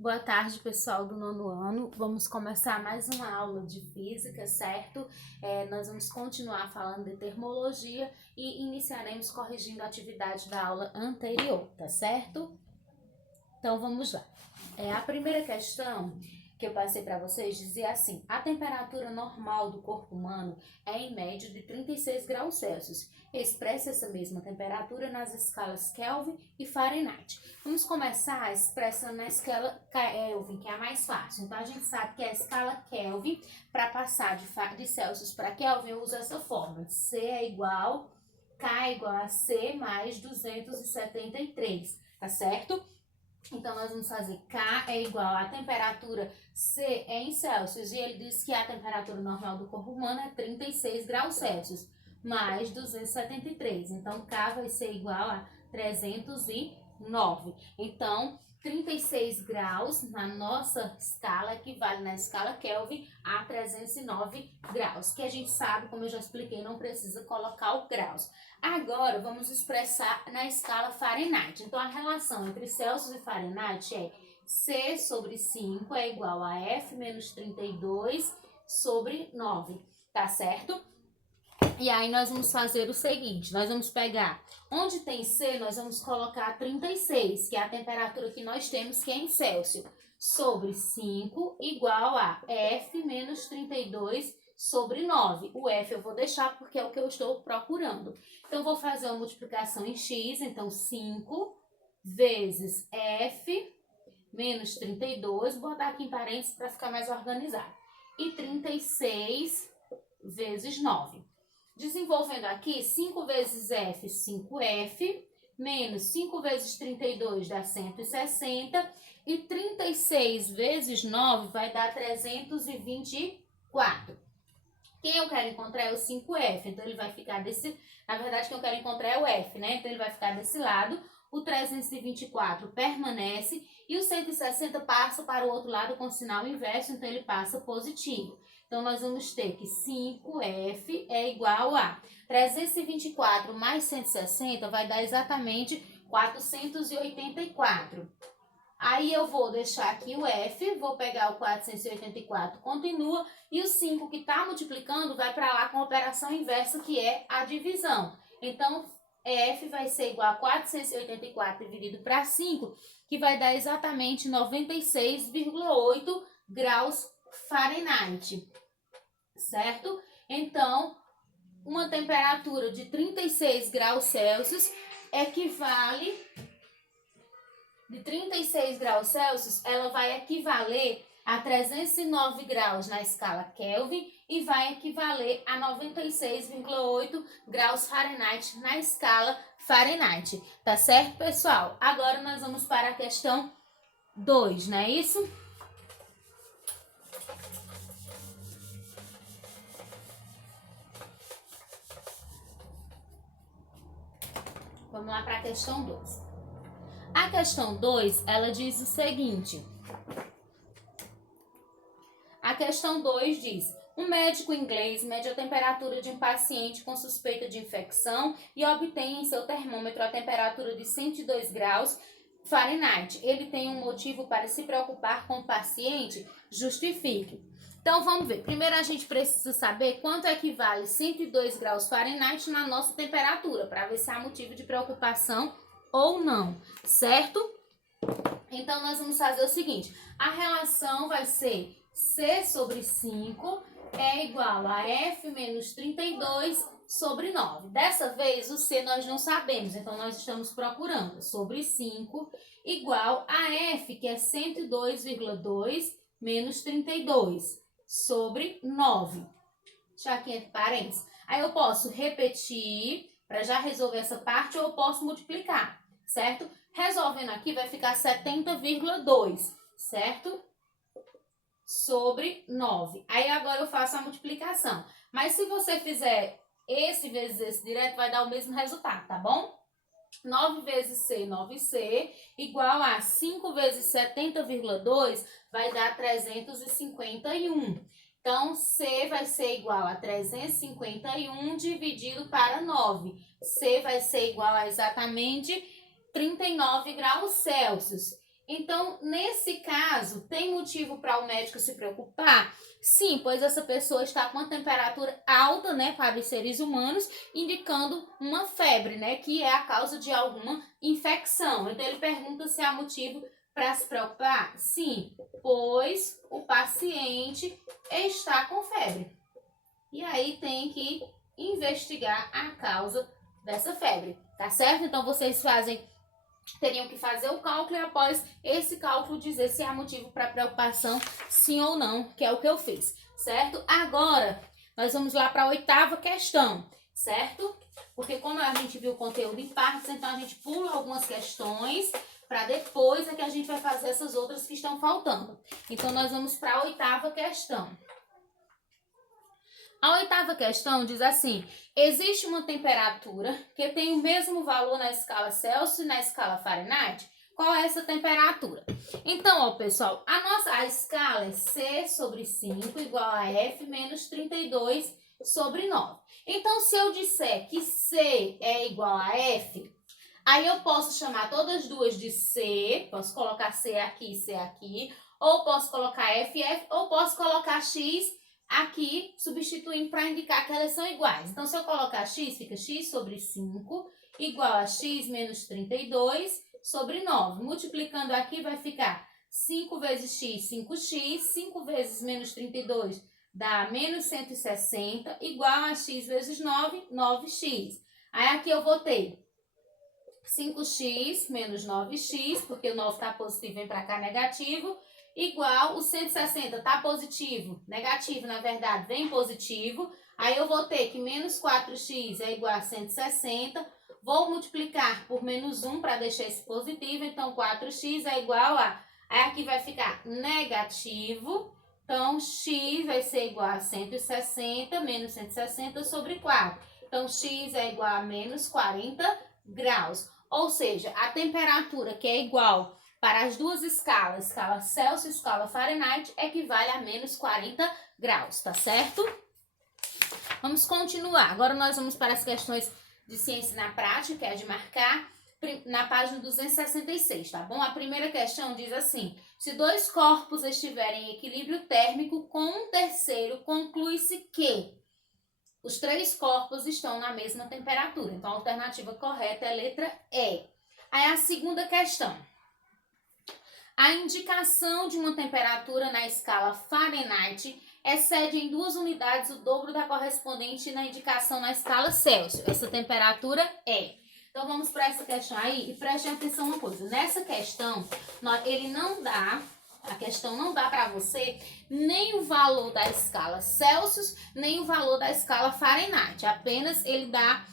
Boa tarde, pessoal do nono ano. Vamos começar mais uma aula de física, certo? Nós vamos continuar falando de termologia e iniciaremos corrigindo a atividade da aula anterior, tá certo? Então, vamos lá. A primeira questão que eu passei para vocês dizia assim: a temperatura normal do corpo humano é em média de 36 graus Celsius. Expresse essa mesma temperatura nas escalas Kelvin e Fahrenheit. Vamos começar expressando na escala Kelvin, que é a mais fácil. Então, a gente sabe que a escala Kelvin, para passar de Celsius para Kelvin, eu uso essa fórmula. C é igual, K é igual a C mais 273, tá certo? Então, nós vamos fazer K é igual a temperatura C é em Celsius. E ele diz que a temperatura normal do corpo humano é 36 graus Celsius, mais 273. Então, K vai ser igual a 309. Então, 36 graus na nossa escala equivale na escala Kelvin a 309 graus. Que a gente sabe, como eu já expliquei, não precisa colocar o graus. Agora, vamos expressar na escala Fahrenheit. Então, a relação entre Celsius e Fahrenheit é C sobre 5 é igual a F menos 32 sobre 9, tá certo? E aí, nós vamos fazer o seguinte, nós vamos pegar, onde tem C, nós vamos colocar 36, que é a temperatura que nós temos, que é em Celsius, sobre 5 igual a F menos 32 sobre 9. O F eu vou deixar porque é o que eu estou procurando. Então, vou fazer uma multiplicação em X, então 5 vezes F menos 32, vou botar aqui em parênteses para ficar mais organizado, e 36 vezes 9. Desenvolvendo aqui, 5 vezes F, 5F, menos 5 vezes 32 dá 160, e 36 vezes 9 vai dar 324. Quem eu quero encontrar é o 5F, então ele vai ficar desse... Na verdade, quem eu quero encontrar é o F, né? Então ele vai ficar desse lado, o 324 permanece, e o 160 passa para o outro lado com sinal inverso, então ele passa positivo. Então, nós vamos ter que 5F é igual a 324 mais 160 vai dar exatamente 484. Aí, eu vou deixar aqui o F, vou pegar o 484, continua, e o 5 que está multiplicando vai para lá com a operação inversa, que é a divisão. Então, F vai ser igual a 484 dividido para 5, que vai dar exatamente 96,8 graus Fahrenheit, certo? Então, uma temperatura de 36 graus Celsius equivale... De 36 graus Celsius, ela vai equivaler a 309 graus na escala Kelvin e vai equivaler a 96,8 graus Fahrenheit na escala Fahrenheit. Tá certo, pessoal? Agora nós vamos para a questão 2, não é isso? Vamos lá para a questão 2. A questão 2, ela diz o seguinte. A questão 2 diz: um médico inglês mede a temperatura de um paciente com suspeita de infecção e obtém em seu termômetro a temperatura de 102 graus Fahrenheit. Ele tem um motivo para se preocupar com o paciente? Justifique. Então, vamos ver. Primeiro, a gente precisa saber quanto equivale 102 graus Fahrenheit na nossa temperatura, para ver se há motivo de preocupação ou não, certo? Então, nós vamos fazer o seguinte. A relação vai ser C sobre 5 é igual a F menos 32 sobre 9. Dessa vez, o C nós não sabemos, então nós estamos procurando sobre 5 igual a F, que é 102,2 menos 32 sobre 9. Deixa aqui entre parênteses. Aí eu posso repetir para já resolver essa parte ou eu posso multiplicar, certo? Resolvendo aqui vai ficar 70,2, certo? Sobre 9. Aí agora eu faço a multiplicação. Mas se você fizer esse vezes esse direto, vai dar o mesmo resultado, tá bom? 9 vezes C, 9C, igual a 5 vezes 70,2, vai dar 351. Então, C vai ser igual a 351 dividido para 9. C vai ser igual a exatamente 39 graus Celsius. Então, nesse caso, tem motivo para o médico se preocupar? Sim, pois essa pessoa está com uma temperatura alta, né, para os seres humanos, indicando uma febre, né, que é a causa de alguma infecção. Então, ele pergunta se há motivo para se preocupar? Sim, pois o paciente está com febre. E aí tem que investigar a causa dessa febre, tá certo? Então, vocês teriam que fazer o cálculo e após esse cálculo dizer se há motivo para preocupação, sim ou não, que é o que eu fiz, certo? Agora, nós vamos lá para a 8ª questão, certo? Porque como a gente viu o conteúdo em partes, então a gente pula algumas questões para depois é que a gente vai fazer essas outras que estão faltando. Então, nós vamos para a 8ª questão. A 8ª questão diz assim: existe uma temperatura que tem o mesmo valor na escala Celsius e na escala Fahrenheit? Qual é essa temperatura? Então, ó, pessoal, a escala é C sobre 5 igual a F menos 32 sobre 9. Então, se eu disser que C é igual a F, aí eu posso chamar todas duas de C, posso colocar C aqui, ou posso colocar FF, ou posso colocar X aqui, substituindo para indicar que elas são iguais. Então, se eu colocar x, fica x sobre 5 igual a x menos 32 sobre 9. Multiplicando aqui vai ficar 5 vezes x, 5x, 5 vezes menos 32 dá menos 160, igual a x vezes 9, 9x. Aí aqui eu vou ter 5x menos 9x, porque o 9 está positivo, vem para cá negativo, igual o 160 está positivo, negativo na verdade, vem positivo. Aí eu vou ter que menos 4x é igual a 160. Vou multiplicar por menos 1 para deixar esse positivo. Então, 4x é igual a... Aí aqui vai ficar negativo. Então, x vai ser igual a 160 menos 160 sobre 4. Então, x é igual a menos 40 graus. Ou seja, a temperatura que é igual para as duas escalas, escala Celsius e escala Fahrenheit, equivale a menos 40 graus, tá certo? Vamos continuar. Agora nós vamos para as questões de ciência na prática, que é de marcar, na página 266, tá bom? A primeira questão diz assim: se dois corpos estiverem em equilíbrio térmico com um terceiro, conclui-se que os três corpos estão na mesma temperatura. Então, a alternativa correta é a letra E. Aí, a segunda questão. A indicação de uma temperatura na escala Fahrenheit excede em 2 unidades o dobro da correspondente na indicação na escala Celsius. Essa temperatura é. Então, vamos para essa questão aí e prestem atenção uma coisa. Nessa questão, a questão não dá para você nem o valor da escala Celsius, nem o valor da escala Fahrenheit. Apenas ele dá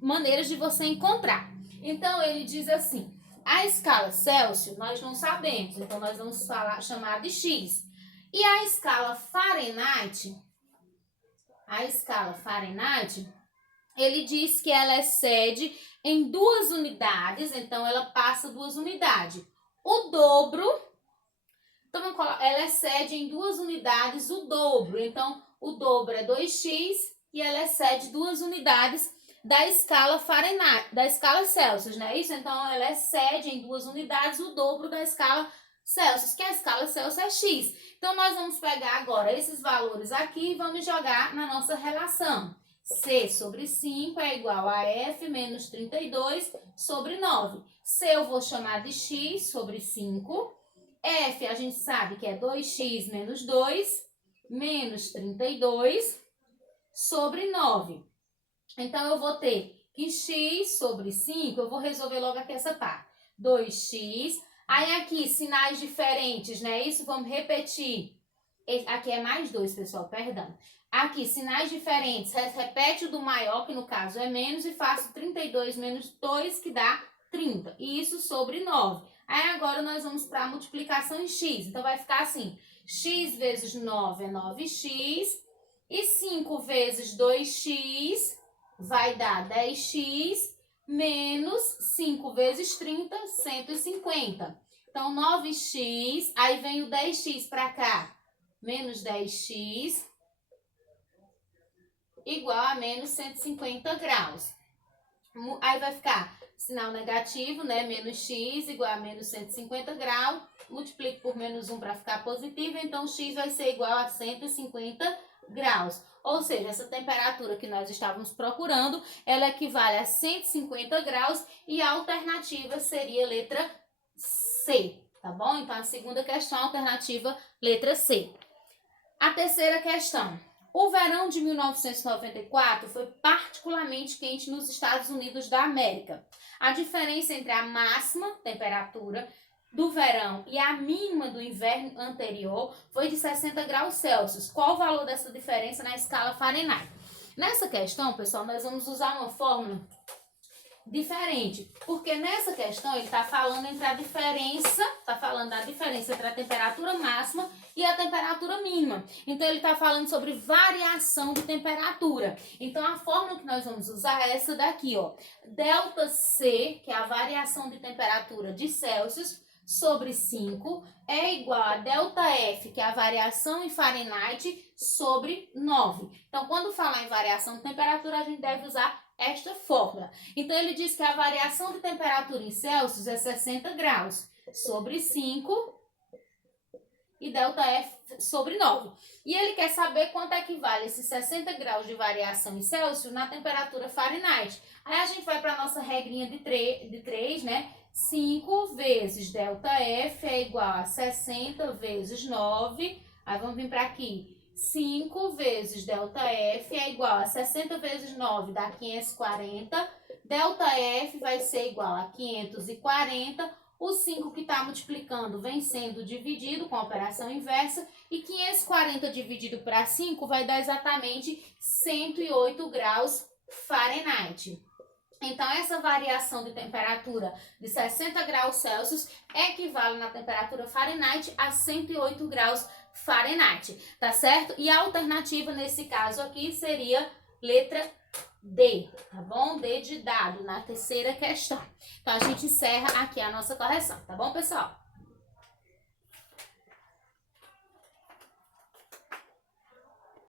maneiras de você encontrar. Então, ele diz assim: a escala Celsius nós não sabemos, então nós vamos chamar de X. E a escala Fahrenheit, ele diz que ela excede em 2 unidades, então ela passa 2 unidades. O dobro, então vamos colocar, ela excede em 2 unidades o dobro, então o dobro é 2x e ela excede 2 unidades da escala Fahrenheit, da escala Celsius, não é isso? Então, ela excede em 2 unidades o dobro da escala Celsius, que a escala Celsius é x. Então, nós vamos pegar agora esses valores aqui e vamos jogar na nossa relação. C sobre 5 é igual a F menos 32 sobre 9. C eu vou chamar de x sobre 5. F a gente sabe que é 2x menos 2 menos 32 sobre 9. Então, eu vou ter que x sobre 5, eu vou resolver logo aqui essa parte. 2x, aí aqui, sinais diferentes, né? Isso, vamos repetir. Aqui é mais 2, pessoal, perdão. Aqui, sinais diferentes, repete o do maior, que no caso é menos, e faço 32 menos 2, que dá 30. E isso sobre 9. Aí, agora, nós vamos para a multiplicação em x. Então, vai ficar assim, x vezes 9 é 9x, e 5 vezes 2x... vai dar 10x menos 5 vezes 30, 150. Então, 9x, aí vem o 10x para cá, menos 10x, igual a menos 150 graus. Aí vai ficar sinal negativo, né? Menos x igual a menos 150 graus. Multiplico por menos 1 para ficar positivo, então x vai ser igual a 150 graus. Ou seja, essa temperatura que nós estávamos procurando, ela equivale a 150 graus e a alternativa seria a letra C, tá bom? Então, a segunda questão, alternativa, letra C. A terceira questão. O verão de 1994 foi particularmente quente nos Estados Unidos da América. A diferença entre a máxima temperatura do verão e a mínima do inverno anterior foi de 60 graus Celsius. Qual o valor dessa diferença na escala Fahrenheit? Nessa questão, pessoal, nós vamos usar uma fórmula diferente, porque nessa questão ele está falando entre a diferença, da diferença entre a temperatura máxima e a temperatura mínima. Então ele está falando sobre variação de temperatura. Então a fórmula que nós vamos usar é essa daqui, ó. Delta C, que é a variação de temperatura de Celsius, sobre 5 é igual a delta F, que é a variação em Fahrenheit, sobre 9. Então, quando falar em variação de temperatura, a gente deve usar esta fórmula. Então, ele diz que a variação de temperatura em Celsius é 60 graus sobre 5 e delta F sobre 9. E ele quer saber quanto equivale esses 60 graus de variação em Celsius na temperatura Fahrenheit. Aí a gente vai para a nossa regrinha de 3, né? 5 vezes delta F é igual a 60 vezes 9. Aí vamos vir para aqui. 5 vezes delta F é igual a 60 vezes 9, dá 540. Delta F vai ser igual a 540. O 5 que está multiplicando vem sendo dividido com a operação inversa. E 540 dividido para 5 vai dar exatamente 108 graus Fahrenheit. Então, essa variação de temperatura de 60 graus Celsius equivale na temperatura Fahrenheit a 108 graus Fahrenheit, tá certo? E a alternativa nesse caso aqui seria letra D, tá bom? D de dado, na terceira questão. Então, a gente encerra aqui a nossa correção, tá bom, pessoal?